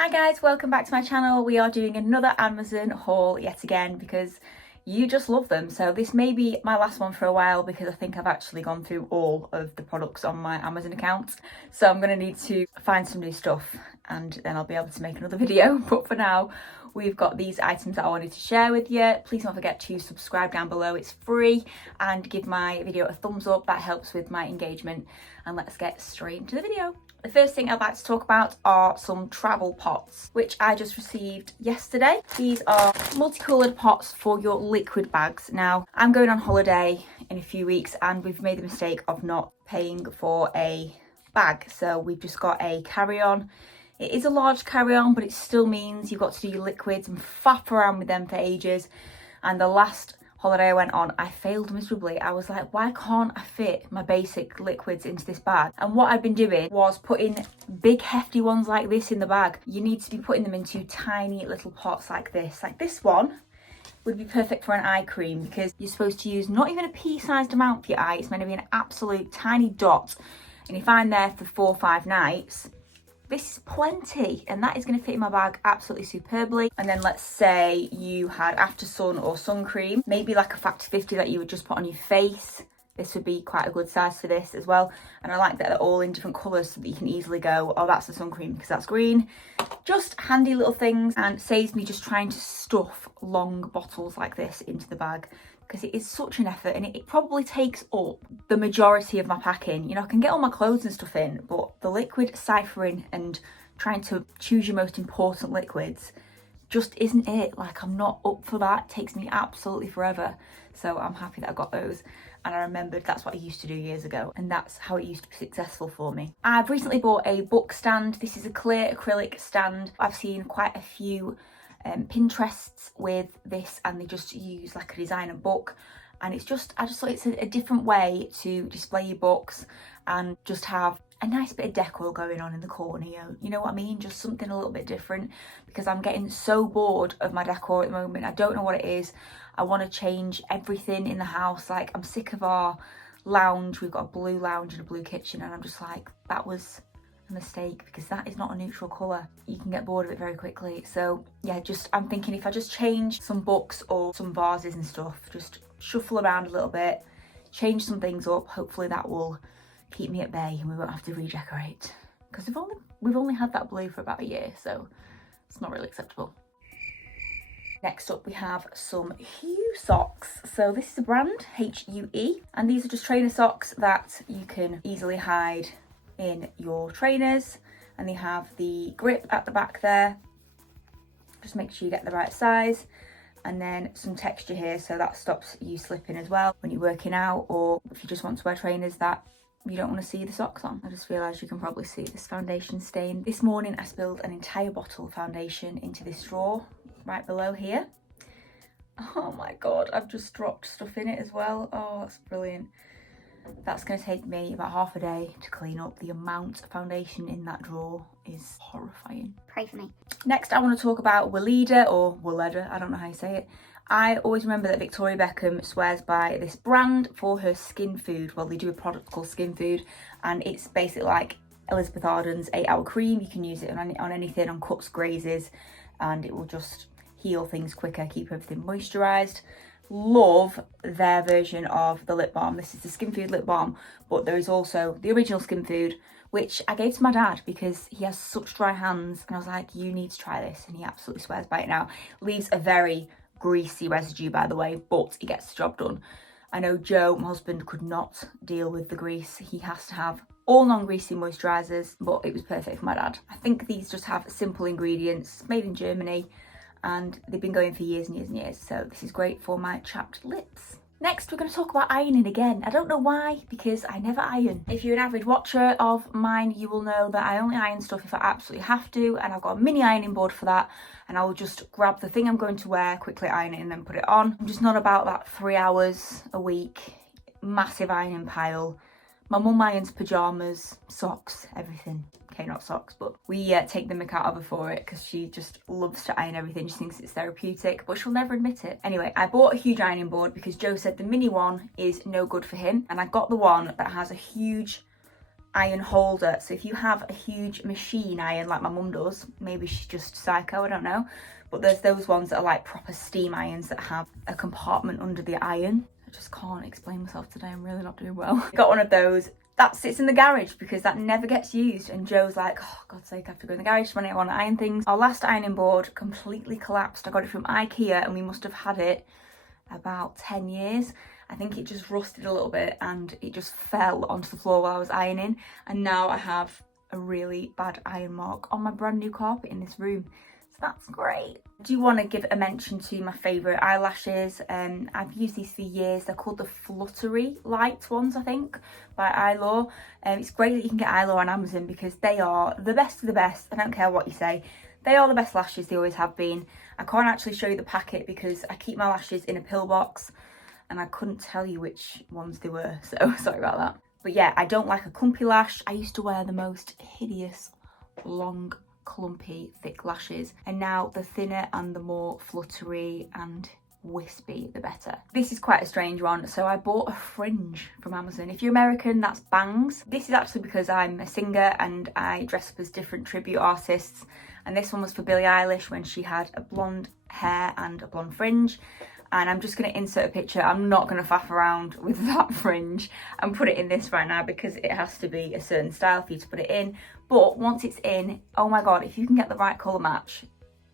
Hi guys, welcome back to my channel. We are doing another Amazon haul yet again because you just love them. So this may be my last one for a while because I think I've actually gone through all of the products on my Amazon account. So I'm going to need to find some new stuff and then I'll be able to make another video. But for now, we've got these items that I wanted to share with you. Please don't forget to subscribe down below, it's free, and give my video a thumbs up. That helps with my engagement. And let's get straight into the video. The first thing I'd like to talk about are some travel pots, which I just received yesterday. These are multicoloured pots for your liquid bags. Now, I'm going on holiday in a few weeks and we've made the mistake of not paying for a bag. So we've just got a carry-on. It is a large carry-on, but it still means you've got to do your liquids and faff around with them for ages. And the last holiday I went on, I failed miserably. I was like, why can't I fit my basic liquids into this bag? And what I've been doing was putting big hefty ones like this in the bag. You need to be putting them into tiny little pots like this. Like this one would be perfect for an eye cream because you're supposed to use not even a pea-sized amount for your eye. It's meant to be an absolute tiny dot. And if I'm there for 4 or 5 nights, this is plenty, and that is going to fit in my bag absolutely superbly. And then let's say you had after sun or sun cream, maybe like a factor 50 that you would just put on your face. This would be quite a good size for this as well. And I like that they're all in different colours so that you can easily go, oh, that's the sun cream because that's green. Just handy little things, and saves me just trying to stuff long bottles like this into the bag, because it is such an effort and it probably takes up the majority of my packing. You know, I can get all my clothes and stuff in, but the liquid ciphering and trying to choose your most important liquids just isn't it. Like, I'm not up for that. It takes me absolutely forever. So I'm happy that I got those. And I remembered that's what I used to do years ago, and that's how it used to be successful for me. I've recently bought a book stand. This is a clear acrylic stand. I've seen quite a few Pinterests with this, and they just use like a designer book, and it's just, I just thought it's a different way to display your books and just have a nice bit of decor going on in the corner. You know what I mean? Just something a little bit different, because I'm getting so bored of my decor at the moment. I don't know what it is. I want to change everything in the house. Like, I'm sick of our lounge. We've got a blue lounge and a blue kitchen, and I'm just like, that was a mistake because that is not a neutral colour. You can get bored of it very quickly. So yeah, I'm thinking if I just change some books or some vases and stuff, just shuffle around a little bit, change some things up, hopefully that will keep me at bay and we won't have to redecorate, because we've only had that blue for about a year, so it's not really acceptable. Next up we have some Hue Socks. So this is a brand, Hue, and these are just trainer socks that you can easily hide in your trainers, and they have the grip at the back there. Just make sure you get the right size, and then some texture here so that stops you slipping as well when you're working out, or if you just want to wear trainers that you don't want to see the socks on. I just realised you can probably see this foundation stain. This morning I spilled an entire bottle of foundation into this drawer right below here. Oh my god, I've just dropped stuff in it as well. Oh, that's brilliant. That's going to take me about half a day to clean up. The amount of foundation in that drawer is horrifying. Pray for me. Next, I want to talk about Weleda, or Weleda, I don't know how you say it. I always remember that Victoria Beckham swears by this brand for her skin food. Well, they do a product called Skin Food, and it's basically like Elizabeth Arden's 8-hour cream. You can use it on anything, on cuts, grazes, and it will just heal things quicker, keep everything moisturised. Love their version of the lip balm. This is the Skin Food lip balm, but there is also the original Skin Food, which I gave to my dad because he has such dry hands, and I was like, you need to try this, and he absolutely swears by it now. Leaves a very greasy residue, by the way, but it gets the job done. I know Joe, my husband, could not deal with the grease. He has to have all non-greasy moisturisers, but it was perfect for my dad. I think these just have simple ingredients, made in Germany, and they've been going for years and years and years, so this is great for my chapped lips. Next, we're going to talk about ironing again. I don't know why, because I never iron. If you're an avid watcher of mine, you will know that I only iron stuff if I absolutely have to, and I've got a mini ironing board for that, and I will just grab the thing I'm going to wear, quickly iron it, and then put it on. I'm just not about that 3 hours a week, massive ironing pile. My mum irons pyjamas, socks, everything. Okay, not socks, but we take the mick out of her for it because she just loves to iron everything. She thinks it's therapeutic, but she'll never admit it. Anyway, I bought a huge ironing board because Joe said the mini one is no good for him, and I got the one that has a huge iron holder. So if you have a huge machine iron like my mum does, maybe she's just psycho, I don't know, but there's those ones that are like proper steam irons that have a compartment under the iron. I just can't explain myself today, I'm really not doing well. Got one of those that sits in the garage because that never gets used, and Joe's like, oh God's sake, I have to go in the garage when I want to iron things. Our last ironing board completely collapsed. I got it from IKEA and we must have had it about 10 years. I think it just rusted a little bit and it just fell onto the floor while I was ironing, and now I have a really bad iron mark on my brand new carpet in this room. So that's great. I do want to give a mention to my favourite eyelashes. I've used these for years. They're called the Fluttery Light ones, I think, by Eyelaw. It's great that you can get Eyelaw on Amazon because they are the best of the best. I don't care what you say. They are the best lashes, they always have been. I can't actually show you the packet because I keep my lashes in a pill box and I couldn't tell you which ones they were, so sorry about that. But yeah, I don't like a clumpy lash. I used to wear the most hideous, long, clumpy, thick lashes, and now the thinner and the more fluttery and wispy, the better. This is quite a strange one. So I bought a Fringe from Amazon. If you're American, that's bangs. This is actually because I'm a singer and I dress up as different tribute artists, and this one was for Billie Eilish when she had a blonde hair and a blonde fringe. And I'm just going to insert a picture. I'm not going to faff around with that fringe and put it in this right now because it has to be a certain style for you to put it in. But once it's in, oh my God, if you can get the right colour match,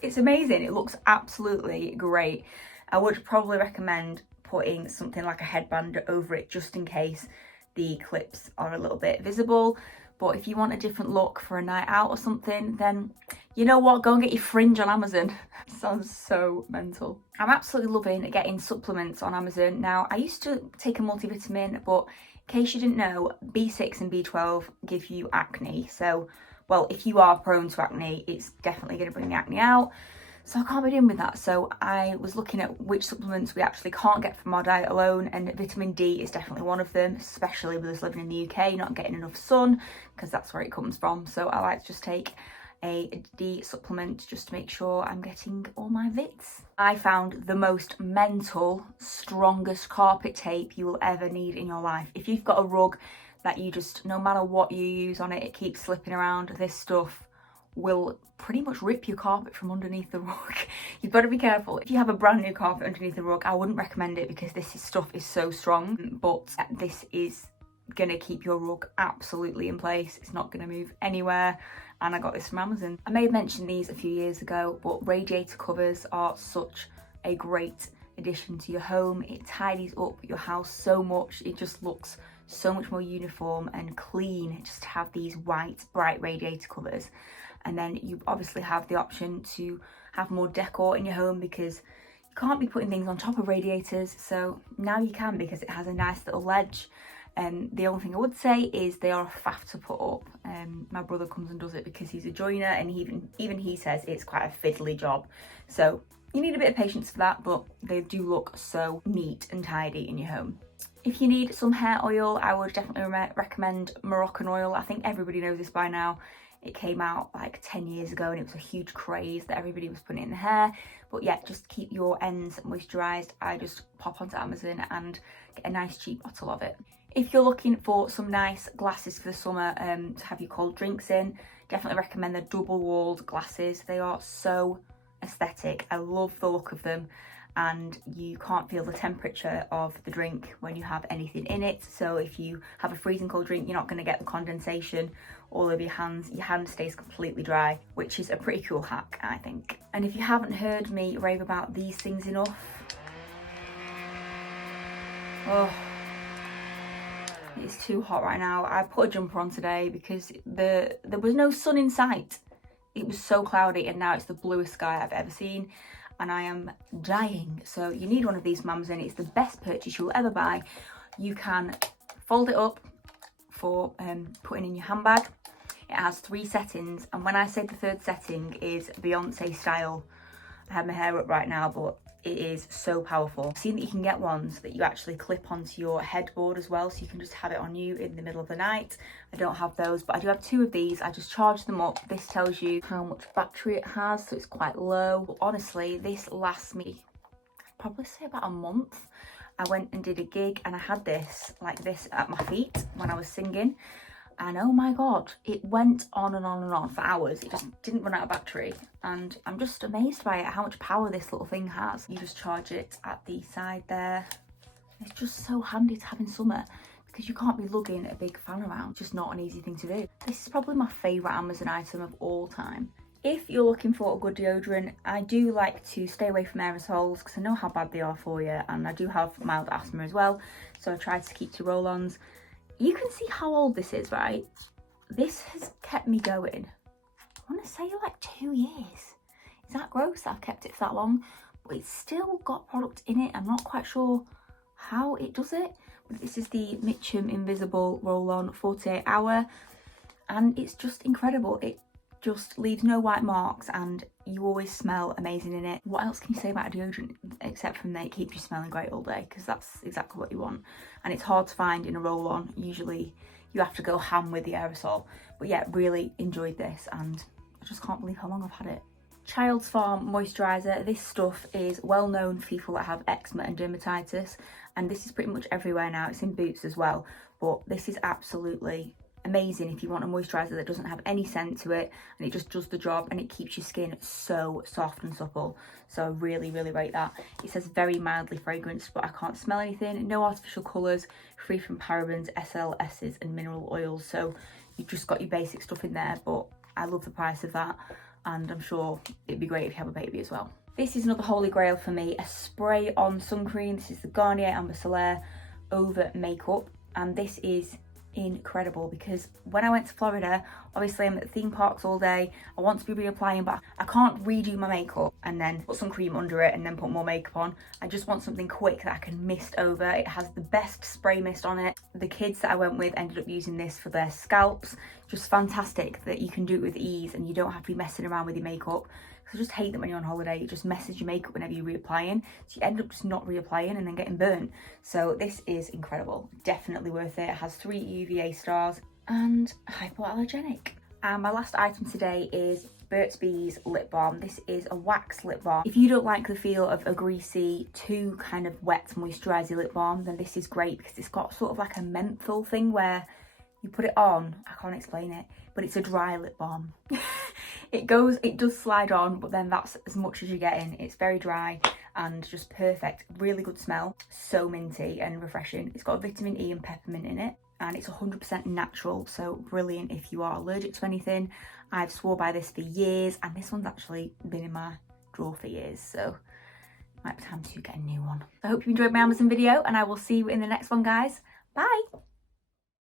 it's amazing. It looks absolutely great. I would probably recommend putting something like a headband over it just in case the clips are a little bit visible. But if you want a different look for a night out or something, then you know what, go and get your Fringe on Amazon. Sounds so mental. I'm absolutely loving getting supplements on Amazon. Now, I used to take a multivitamin, but in case you didn't know, B6 and B12 give you acne. So, well, if you are prone to acne, it's definitely going to bring the acne out. So I can't be doing with that. So I was looking at which supplements we actually can't get from our diet alone, and vitamin D is definitely one of them, especially with us living in the UK, not getting enough sun, because that's where it comes from. So I like to just take a D supplement just to make sure I'm getting all my vits. I found the most mental, strongest carpet tape you will ever need in your life. If you've got a rug that you just, no matter what you use on it, it keeps slipping around, this stuff will pretty much rip your carpet from underneath the rug. You've got to be careful. If you have a brand new carpet underneath the rug, I wouldn't recommend it because stuff is so strong, but this is gonna keep your rug absolutely in place. It's not gonna move anywhere, and I got this from Amazon. I may have mentioned these a few years ago, but radiator covers are such a great addition to your home. It tidies up your house so much. It just looks so much more uniform and clean just to have these white bright radiator covers. And then you obviously have the option to have more decor in your home because you can't be putting things on top of radiators. So now you can because it has a nice little ledge. The only thing I would say is they are a faff to put up. My brother comes and does it because he's a joiner, and even he says it's quite a fiddly job. So you need a bit of patience for that, but they do look so neat and tidy in your home. If you need some hair oil, I would definitely recommend Moroccan oil. I think everybody knows this by now. It came out like 10 years ago and it was a huge craze that everybody was putting in the hair. But yeah, just keep your ends moisturised. I just pop onto Amazon and get a nice cheap bottle of it. If you're looking for some nice glasses for the summer to have your cold drinks in, definitely recommend the double-walled glasses. They are so aesthetic. I love the look of them, and you can't feel the temperature of the drink when you have anything in it. So if you have a freezing cold drink, you're not going to get the condensation all over your hands. Your hand stays completely dry, which is a pretty cool hack, I think. And if you haven't heard me rave about these things enough, oh, it's too hot right now. I put a jumper on today because there was no sun in sight. It was so cloudy, and now it's the bluest sky I've ever seen, and I am dying. So you need one of these from Amazon. It's the best purchase you'll ever buy. You can fold it up for putting in your handbag. It has 3 settings, and when I say the third setting is Beyonce style, I have my hair up right now, but it is so powerful. I've seen that you can get ones that you actually clip onto your headboard as well, so you can just have it on you in the middle of the night. I don't have those, but I do have 2 of these. I just charge them up. This tells you how much battery it has, so it's quite low. But honestly, this lasts me, I'd probably say about a month. I went and did a gig and I had this like this at my feet when I was singing, and oh my god, it went on and on and on for hours. It just didn't run out of battery, and I'm just amazed by it, how much power this little thing has. You just charge it at the side there. It's just so handy to have in summer because you can't be lugging a big fan around. It's just not an easy thing to do. This is probably my favourite Amazon item of all time. If you're looking for a good deodorant, I do like to stay away from aerosols because I know how bad they are for you, and I do have mild asthma as well, so I try to keep to roll-ons. You can see how old this is, right? This has kept me going, I want to say like 2 years. Is that gross that I've kept it for that long? But it's still got product in it. I'm not quite sure how it does it. But this is the Mitchum Invisible Roll-On 48 Hour, and it's just incredible. It just leaves no white marks, and you always smell amazing in it. What else can you say about a deodorant except from that it keeps you smelling great all day, because that's exactly what you want. And it's hard to find in a roll-on. Usually you have to go ham with the aerosol. But yeah, really enjoyed this, and I just can't believe how long I've had it. Child's Farm Moisturizer. This stuff is well known for people that have eczema and dermatitis, and this is pretty much everywhere now. It's in Boots as well, but this is absolutely amazing if you want a moisturizer that doesn't have any scent to it, and it just does the job, and it keeps your skin so soft and supple. So I really rate that. It says very mildly fragranced, but I can't smell anything. No artificial colours, free from parabens, SLSs and mineral oils. So you've just got your basic stuff in there, but I love the price of that, and I'm sure it'd be great if you have a baby as well. This is another holy grail for me, a spray on sun cream. This is the Garnier Amber Solaire Over Makeup, and this is incredible because when I went to Florida, obviously I'm at theme parks all day. I want to be reapplying, but I can't redo my makeup and then put some cream under it and then put more makeup on. I just want something quick that I can mist over. It has the best spray mist on it. The kids that I went with ended up using this for their scalps. Just fantastic that you can do it with ease and you don't have to be messing around with your makeup. I just hate that when you're on holiday, it just messes your makeup whenever you're reapplying. So you end up just not reapplying and then getting burnt. So this is incredible. Definitely worth it. It has 3 UVA stars and hypoallergenic. And my last item today is Burt's Bees Lip Balm. This is a wax lip balm. If you don't like the feel of a greasy, too kind of wet, moisturising lip balm, then this is great because it's got sort of like a menthol thing where you put it on, I can't explain it, but it's a dry lip balm. It does slide on, but then that's as much as you're getting. It's very dry and just perfect. Really good smell, so minty and refreshing. It's got vitamin E and peppermint in it, and it's 100% natural, so brilliant if you are allergic to anything. I've swore by this for years, and this one's actually been in my drawer for years, so might be time to get a new one. I hope you enjoyed my Amazon video, and I will see you in the next one, guys. Bye!